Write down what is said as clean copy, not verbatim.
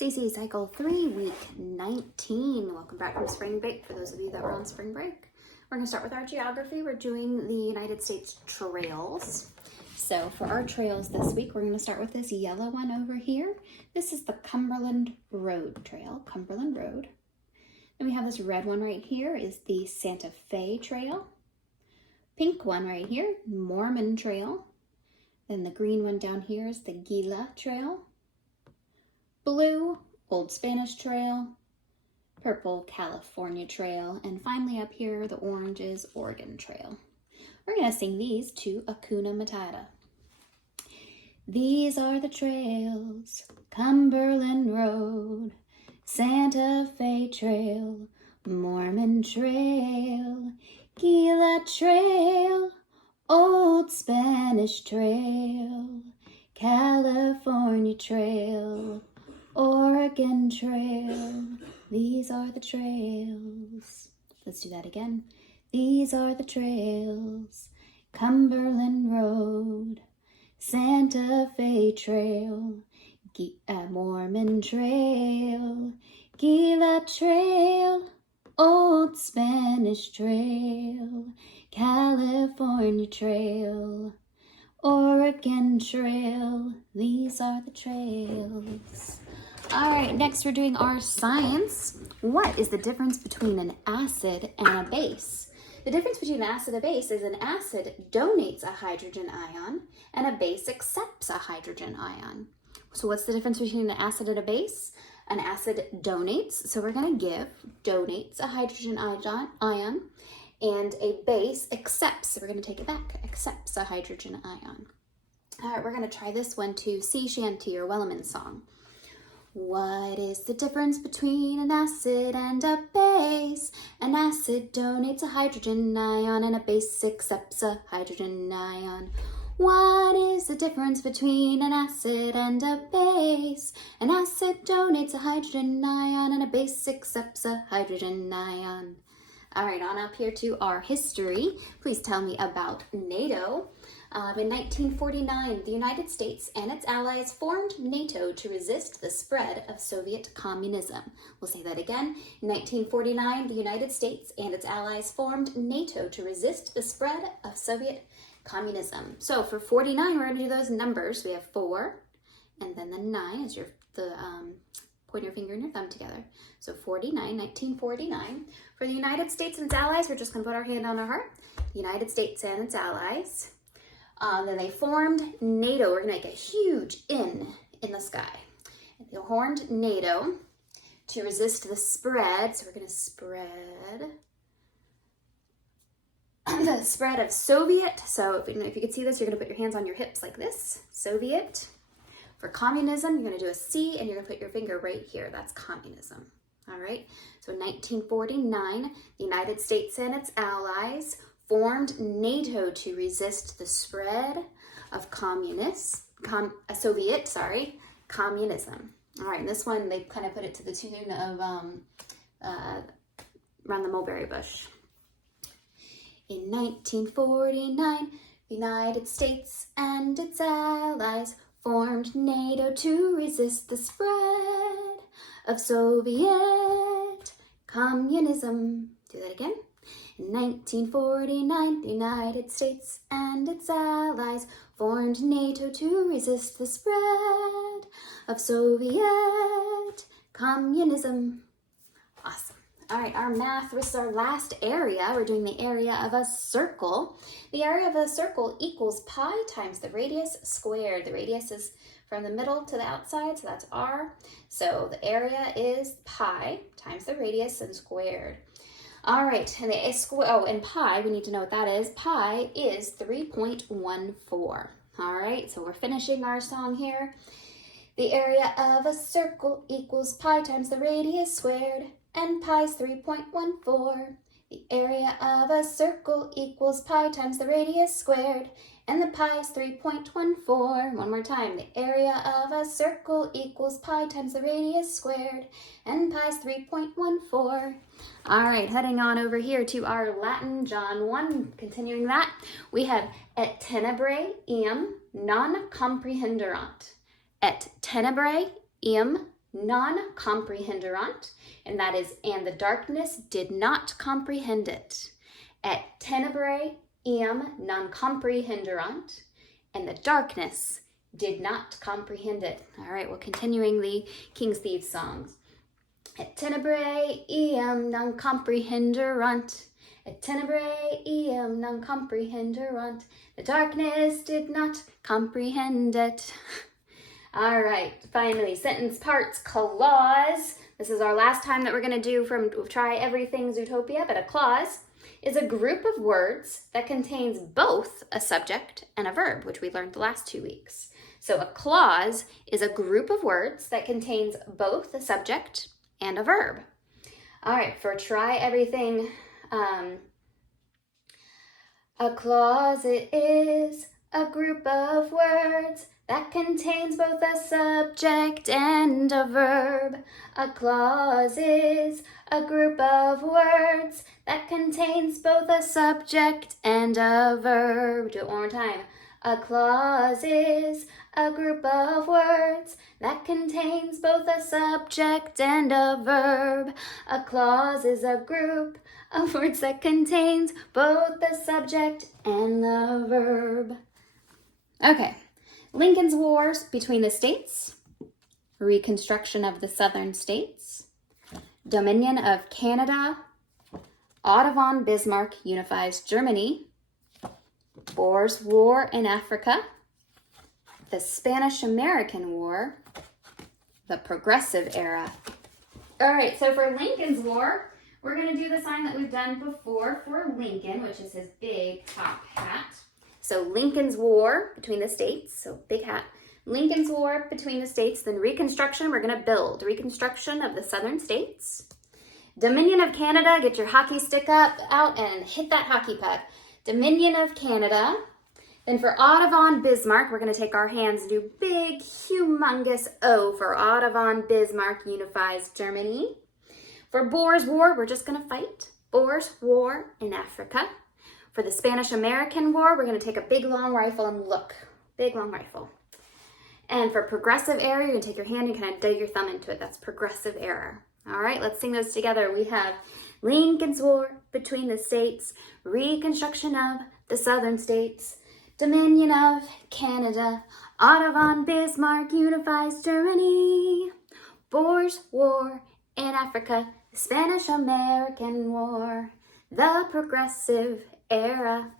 CC Cycle 3, Week 19. Welcome back from spring break. For those of you that were on spring break, we're going to start with our geography. We're doing the United States trails. So for our trails this week, we're going to start with this yellow one over here. This is the Cumberland Road Trail, Cumberland Road. Then we have this red one right here is the Santa Fe Trail. Pink one right here, Mormon Trail. Then the green one down here is the Gila Trail. Blue, Old Spanish Trail. Purple, California Trail. And finally up here, the orange is Oregon Trail. We're going to sing these to Hakuna Matata. These are the trails, Cumberland Road, Santa Fe Trail, Mormon Trail, Gila Trail, Old Spanish Trail, California Trail, Oregon Trail. These are the trails. Let's do that again. These are the trails, Cumberland Road, Santa Fe Trail, Mormon Trail, Gila Trail, Old Spanish Trail, California Trail, Oregon Trail. These are the trails. All right, next we're doing our science. What is the difference between an acid and a base? The difference between an acid and a base is an acid donates a hydrogen ion and a base accepts a hydrogen ion. So what's the difference between an acid and a base? An acid donates, so we're going to donates a hydrogen ion, and a base accepts, so we're going to take it back, accepts a hydrogen ion. All right, we're going to try this one to Sea Shanty or Wellerman song. What is the difference between an acid and a base? An acid donates a hydrogen ion and a base accepts a hydrogen ion. What is the difference between an acid and a base? An acid donates a hydrogen ion and a base accepts a hydrogen ion. All right, on up here to our history. Please tell me about NATO. In 1949, the United States and its allies formed NATO to resist the spread of Soviet communism. We'll say that again. In 1949, the United States and its allies formed NATO to resist the spread of Soviet communism. So for 49, we're going to do those numbers. We have 4, and then the 9 is point your finger and your thumb together. So 49, 1949. For the United States and its allies, we're just going to put our hand on our heart. The United States and its allies. Then they formed NATO. We're going to make a huge N in the sky. They formed NATO to resist the spread. So we're going to spread the spread of Soviet. So if you could see this, you're going to put your hands on your hips like this. Soviet. For communism, you're going to do a C and you're going to put your finger right here. That's communism. All right. So in 1949, the United States and its allies formed NATO to resist the spread of communism. All right, and this one, they kind of put it to the tune of Around the Mulberry Bush. In 1949, the United States and its allies formed NATO to resist the spread of Soviet communism. Do that again. In 1949, the United States and its allies formed NATO to resist the spread of Soviet communism. Awesome. All right, our math, this is our last area. We're doing the area of a circle. The area of a circle equals pi times the radius squared. The radius is from the middle to the outside, so that's r. So the area is pi times the radius and squared. All right, and and pi, we need to know what that is. Pi is 3.14. All right, so we're finishing our song here. The area of a circle equals pi times the radius squared, and pi is 3.14. The area of a circle equals pi times the radius squared, and the pi is 3.14. One more time. The area of a circle equals pi times the radius squared, and pi is 3.14. All right, heading on over here to our Latin, John 1, continuing that, we have et tenebrae eam non comprehenderant. Et tenebrae eam non-comprehenderant, and that is, and the darkness did not comprehend it. Et tenebrae eam non-comprehenderant, and the darkness did not comprehend it. All right, well, continuing the King's Thieves songs. Et tenebrae eam non-comprehenderant, et tenebrae eam non-comprehenderant, the darkness did not comprehend it. All right, finally, sentence parts, clause. This is our last time that we're going to do from Try Everything Zootopia, but a clause is a group of words that contains both a subject and a verb, which we learned the last 2 weeks. So a clause is a group of words that contains both a subject and a verb. All right, for Try Everything, a clause is a group of words that contains both a subject and a verb. A clause is a group of words that contains both a subject and a verb. Do it one more time. A clause is a group of words that contains both a subject and a verb. A clause is a group of words that contains both the subject and the verb. Okay. Lincoln's Wars between the states, Reconstruction of the Southern States, Dominion of Canada, Otto von Bismarck unifies Germany, Boer's War in Africa, the Spanish-American War, the Progressive Era. All right, so for Lincoln's War, we're going to do the sign that we've done before for Lincoln, which is his big top hat. So Lincoln's War between the states, so big hat. Lincoln's War between the states, then Reconstruction, we're going to build. Reconstruction of the southern states. Dominion of Canada, get your hockey stick out and hit that hockey puck. Dominion of Canada. Then for Otto von Bismarck, we're going to take our hands and do big, humongous O for Otto von Bismarck unifies Germany. For Boer's War, we're just going to fight. Boer's War in Africa. For the Spanish-American War, we're going to take a big, long rifle and look. Big, long rifle. And for Progressive Era, you're going to take your hand and kind of dig your thumb into it. That's Progressive Era. All right, let's sing those together. We have Lincoln's War between the states, Reconstruction of the Southern States, Dominion of Canada, Otto von Bismarck unifies Germany, Boer's War in Africa, the Spanish-American War, the Progressive Era.